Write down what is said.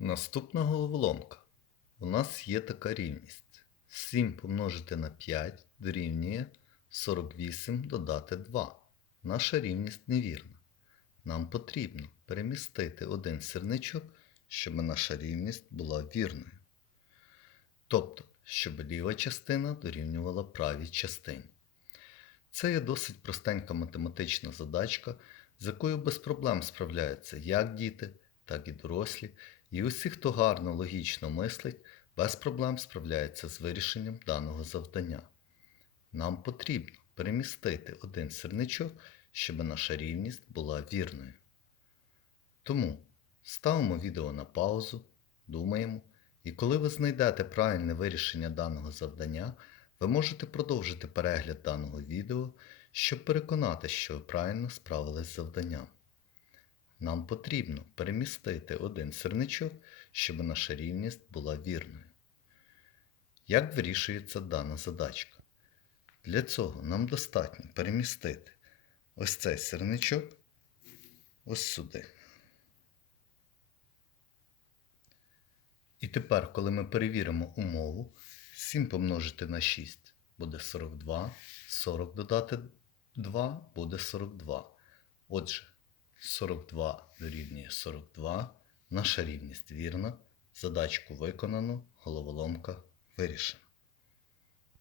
Наступна головоломка. У нас є така рівність. 7 помножити на 5 дорівнює 48 додати 2. Наша рівність невірна. Нам потрібно перемістити один сірничок, щоб наша рівність була вірною. Тобто, щоб ліва частина дорівнювала правій частині. Це є досить простенька математична задачка, з якою без проблем справляються як діти, так і дорослі, і усі, хто гарно логічно мислить, без проблем справляється з вирішенням даного завдання. Нам потрібно перемістити один сірничок, щоб наша рівність була вірною. Тому ставимо відео на паузу, думаємо, і коли ви знайдете правильне вирішення даного завдання, ви можете продовжити перегляд даного відео, щоб переконати, що ви правильно справились з завданням. Нам потрібно перемістити один сирничок, щоб наша рівність була вірною. Як вирішується дана задачка? Для цього нам достатньо перемістити ось цей сирничок ось сюди. І тепер, коли ми перевіримо умову, 7 помножити на 6 буде 42, 40 додати 2 буде 42. Отже, 42 дорівнює 42. Наша рівність вірна. Задачку виконано, головоломка вирішена.